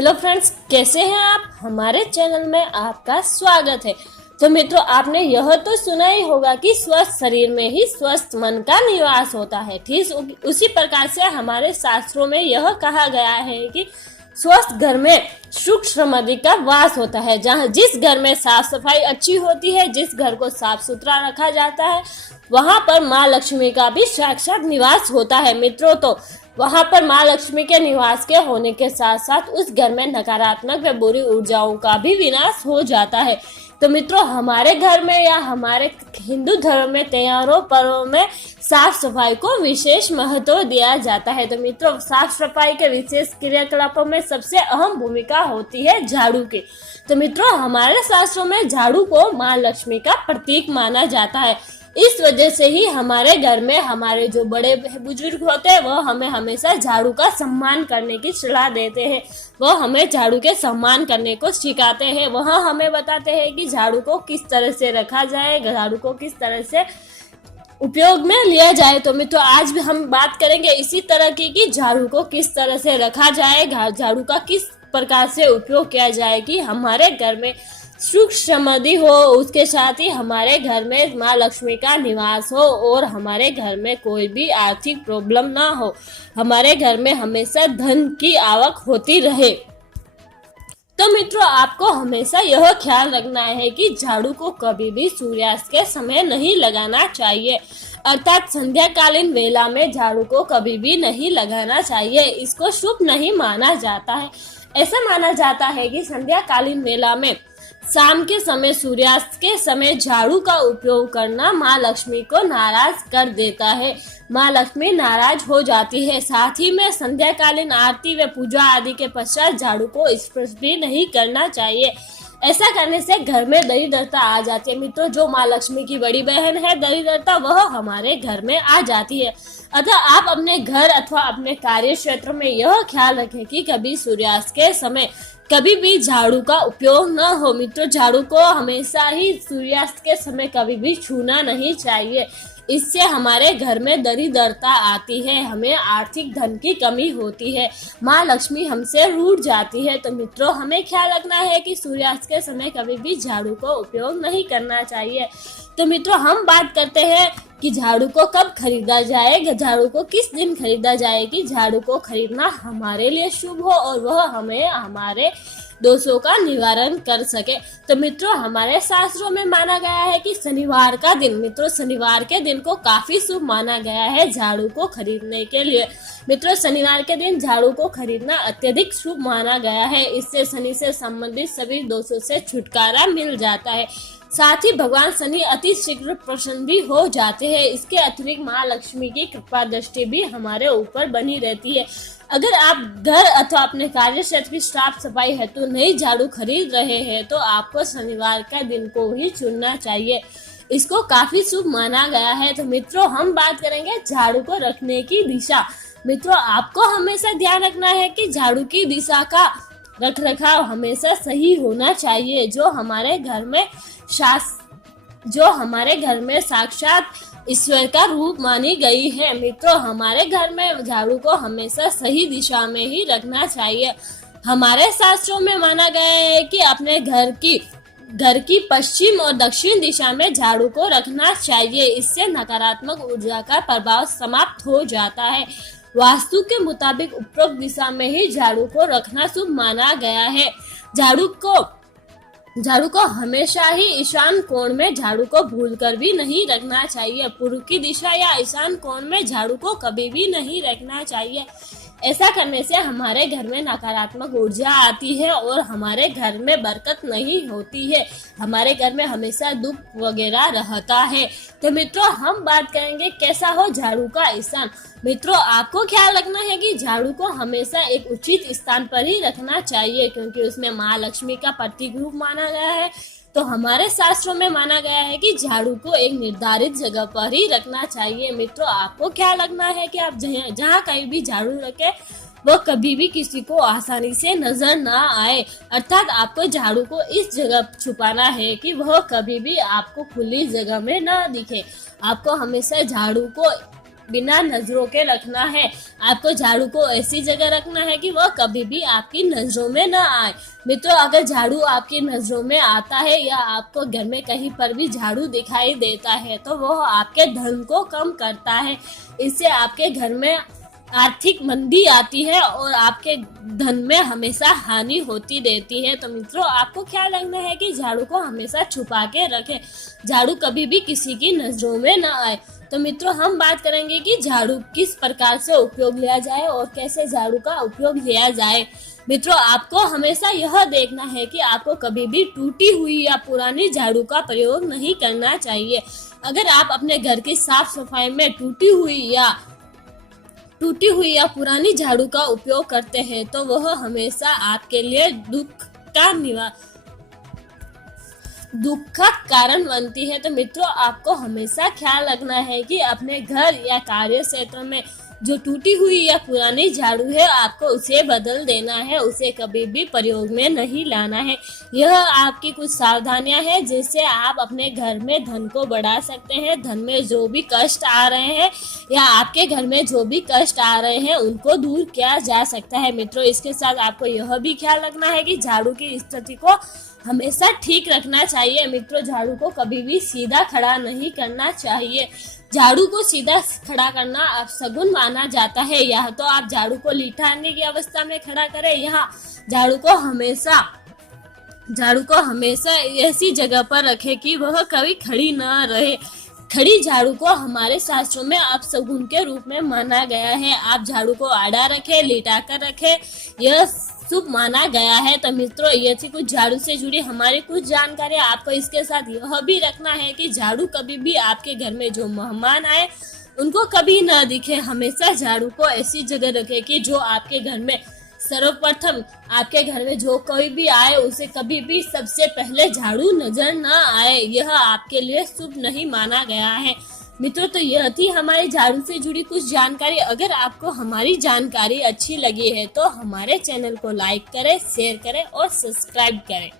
Hello friends, कैसे हैं आप। हमारे चैनल में आपका स्वागत है। तो मित्रों, आपने यह तो सुना ही होगा कि स्वस्थ शरीर में ही स्वस्थ मन का निवास होता है। ठीक उसी प्रकार से हमारे शास्त्रों में यह कहा गया है कि स्वस्थ घर में सुख समृद्धि का वास होता है। जहाँ जिस घर में साफ सफाई अच्छी होती है, जिस घर को साफ सुथरा रखा जाता है, वहाँ पर माँ लक्ष्मी का भी साक्षात निवास होता है। मित्रों, तो वहाँ पर माँ लक्ष्मी के निवास के होने के साथ साथ उस घर में नकारात्मक व बुरी ऊर्जाओं का भी विनाश हो जाता है। तो मित्रों, हमारे घर में या हमारे हिंदू धर्म में त्योहारों पर्वों में साफ सफाई को विशेष महत्व दिया जाता है। तो मित्रों, साफ सफाई के विशेष क्रियाकलापों में सबसे अहम भूमिका होती है झाड़ू की। तो मित्रों, हमारे शास्त्रों में झाड़ू को माँ लक्ष्मी का प्रतीक माना जाता है। इस वजह से ही हमारे घर में हमारे जो बड़े बुजुर्ग होते हैं वह हमें हमेशा झाड़ू का सम्मान करने की सलाह देते हैं। वह हमें झाड़ू के सम्मान करने को सिखाते हैं। वह हमें बताते हैं कि झाड़ू को किस तरह से रखा जाए, झाड़ू को किस तरह से उपयोग में लिया जाए। तो मित्रों, आज भी हम बात करेंगे इसी तरह की कि झाड़ू को किस तरह से रखा जाए, झाड़ू का किस प्रकार से उपयोग किया जाए कि हमारे घर में सुख समृद्धि हो, उसके साथ ही हमारे घर में माँ लक्ष्मी का निवास हो और हमारे घर में कोई भी आर्थिक प्रॉब्लम ना हो, हमारे घर में हमेशा धन की आवक होती रहे। तो मित्रों, आपको हमेशा यह ख्याल रखना है कि झाड़ू को कभी भी सूर्यास्त के समय नहीं लगाना चाहिए, अर्थात संध्याकालीन वेला में झाड़ू को कभी भी नहीं लगाना चाहिए। इसको शुभ नहीं माना जाता है। ऐसा माना जाता है कि संध्याकालीन वेला में शाम के समय, सूर्यास्त के समय झाड़ू का उपयोग करना माँ लक्ष्मी को नाराज कर देता है। माँ लक्ष्मी नाराज हो जाती है। साथ ही में संध्याकालीन आरती व पूजा आदि के पश्चात झाड़ू को स्पर्श भी नहीं करना चाहिए। ऐसा करने से घर में दरिद्रता आ जाती है। मित्रों, जो माँ लक्ष्मी की बड़ी बहन है दरिद्रता, वह हमारे घर में आ जाती है। अतः आप अपने घर अथवा अपने कार्य क्षेत्र में यह ख्याल रखें कि कभी सूर्यास्त के समय कभी भी झाड़ू का उपयोग न हो। मित्रों, झाड़ू को हमेशा ही सूर्यास्त के समय कभी भी छूना नहीं चाहिए। इससे हमारे घर में दरिद्रता आती है, हमें आर्थिक धन की कमी होती है, माँ लक्ष्मी हमसे रूठ जाती है। तो मित्रों, हमें ख्याल रखना है कि सूर्यास्त के समय कभी भी झाड़ू को उपयोग नहीं करना चाहिए। तो मित्रों, हम बात करते हैं कि झाड़ू को कब खरीदा जाए, झाड़ू को किस दिन खरीदा जाए कि झाड़ू को खरीदना हमारे लिए शुभ हो और वह हमें हमारे दोषों का निवारण कर सके। तो मित्रों, हमारे शास्त्रों में माना गया है कि शनिवार का दिन, मित्रों शनिवार के दिन को काफी शुभ माना गया है झाड़ू को खरीदने के लिए। मित्रों, शनिवार के दिन झाड़ू को खरीदना अत्यधिक शुभ माना गया है। इससे शनि से संबंधित सभी दोषों से छुटकारा मिल जाता है। साथ ही भगवान शनि अति शीघ्र प्रसन्न भी हो जाते हैं। इसके अतिरिक्त माँ लक्ष्मी की कृपा दृष्टि भी हमारे ऊपर बनी रहती है। अगर आप घर अथवा अपने कार्य क्षेत्र की साफ सफाई हेतु नई झाड़ू खरीद रहे हैं तो आपको शनिवार का दिन को ही चुनना चाहिए। इसको काफी शुभ माना गया है। तो मित्रों, हम बात करेंगे झाड़ू को रखने की दिशा। मित्रों, आपको हमेशा ध्यान रखना है कि झाड़ू की दिशा का रख रखाव हमेशा सही होना चाहिए। जो हमारे घर में साक्षात ईश्वर का रूप मानी गई है। मित्रों, हमारे घर में झाड़ू को हमेशा सही दिशा में ही रखना चाहिए। हमारे शास्त्रों में माना गया है कि अपने घर की पश्चिम और दक्षिण दिशा में झाड़ू को रखना चाहिए। इससे नकारात्मक ऊर्जा का प्रभाव समाप्त हो जाता है। वास्तु के मुताबिक उपरोक्त दिशा में ही झाड़ू को रखना शुभ माना गया है। झाड़ू को हमेशा ही ईशान कोण में झाड़ू को भूलकर भी नहीं रखना चाहिए। पूर्व की दिशा या ईशान कोण में झाड़ू को कभी भी नहीं रखना चाहिए। ऐसा करने से हमारे घर में नकारात्मक ऊर्जा आती है और हमारे घर में बरकत नहीं होती है। हमारे घर में हमेशा दुख वगैरह रहता है। तो मित्रों, हम बात करेंगे कैसा हो झाड़ू का स्थान। मित्रों, आपको ख्याल रखना है कि झाड़ू को हमेशा एक उचित स्थान पर ही रखना चाहिए, क्योंकि उसमें माँ लक्ष्मी का प्रतीक रूप माना गया है। तो हमारे शास्त्रों में माना गया है कि झाड़ू को एक निर्धारित जगह पर ही रखना चाहिए। मित्रों, आपको क्या रखना है कि आप जहाँ कहीं भी झाड़ू रखें वह कभी भी किसी को आसानी से नजर ना आए, अर्थात आपको झाड़ू को इस जगह छुपाना है कि वह कभी भी आपको खुली जगह में ना दिखे। आपको हमेशा झाड़ू को बिना नजरों के रखना है। आपको झाड़ू को ऐसी जगह रखना है कि वह कभी भी आपकी नजरों में न आए। मित्रों, अगर झाड़ू आपकी नजरों में आता है या आपको घर में कहीं पर भी झाड़ू दिखाई देता है तो वह आपके धन को कम करता है। इससे आपके घर में आर्थिक मंदी आती है और आपके धन में हमेशा हानि होती रहती है। तो मित्रों, आपको ख्याल रखना है कि झाड़ू को हमेशा छुपा के रखें, झाड़ू कभी भी किसी की नजरों में न आए। तो मित्रों, हम बात करेंगे कि झाड़ू किस प्रकार से उपयोग लिया जाए और कैसे झाड़ू का उपयोग लिया जाए। मित्रों, आपको हमेशा यह देखना है कि आपको कभी भी टूटी हुई या पुरानी झाड़ू का प्रयोग नहीं करना चाहिए। अगर आप अपने घर की साफ सफाई में टूटी हुई या पुरानी झाड़ू का उपयोग करते हैं तो वह हमेशा आपके लिए दुख का कारण बनती है। तो मित्रों, आपको हमेशा ख्याल रखना है कि अपने घर या कार्य क्षेत्र में जो टूटी हुई या पुरानी झाड़ू है आपको उसे बदल देना है, उसे कभी भी प्रयोग में नहीं लाना है। यह आपकी कुछ सावधानियां हैं जिससे आप अपने घर में धन को बढ़ा सकते हैं। धन में जो भी कष्ट आ रहे हैं या आपके घर में जो भी कष्ट आ रहे हैं उनको दूर किया जा सकता है। मित्रों, इसके साथ आपको यह भी ख्याल रखना है कि झाड़ू की स्थिति को हमेशा ठीक रखना चाहिए। मित्रों, झाड़ू को कभी भी सीधा खड़ा नहीं करना चाहिए। झाड़ू को सीधा खड़ा करना अपशगुन माना जाता है। या तो आप झाड़ू को लिटाने की अवस्था में खड़ा करें, यहाँ झाड़ू को हमेशा ऐसी जगह पर रखें कि वह कभी खड़ी न रहे। खड़ी झाड़ू को हमारे शास्त्रों में अपशगुन के रूप में माना गया है। आप झाड़ू को आड़ा रखें, लिटा कर रखें, यह शुभ माना गया है। तो मित्रों, ये थी कुछ झाड़ू से जुड़ी हमारी कुछ जानकारी। आपको इसके साथ यह भी रखना है कि झाड़ू कभी भी आपके घर में जो मेहमान आए उनको कभी ना दिखे। हमेशा झाड़ू को ऐसी जगह रखें कि जो आपके घर में सर्वप्रथम आपके घर में जो कोई भी आए उसे कभी भी सबसे पहले झाड़ू नजर न आए। यह आपके लिए शुभ नहीं माना गया है। मित्रों, तो यह थी हमारे झाड़ू से जुड़ी कुछ जानकारी। अगर आपको हमारी जानकारी अच्छी लगी है तो हमारे चैनल को लाइक करें, शेयर करें और सब्सक्राइब करें।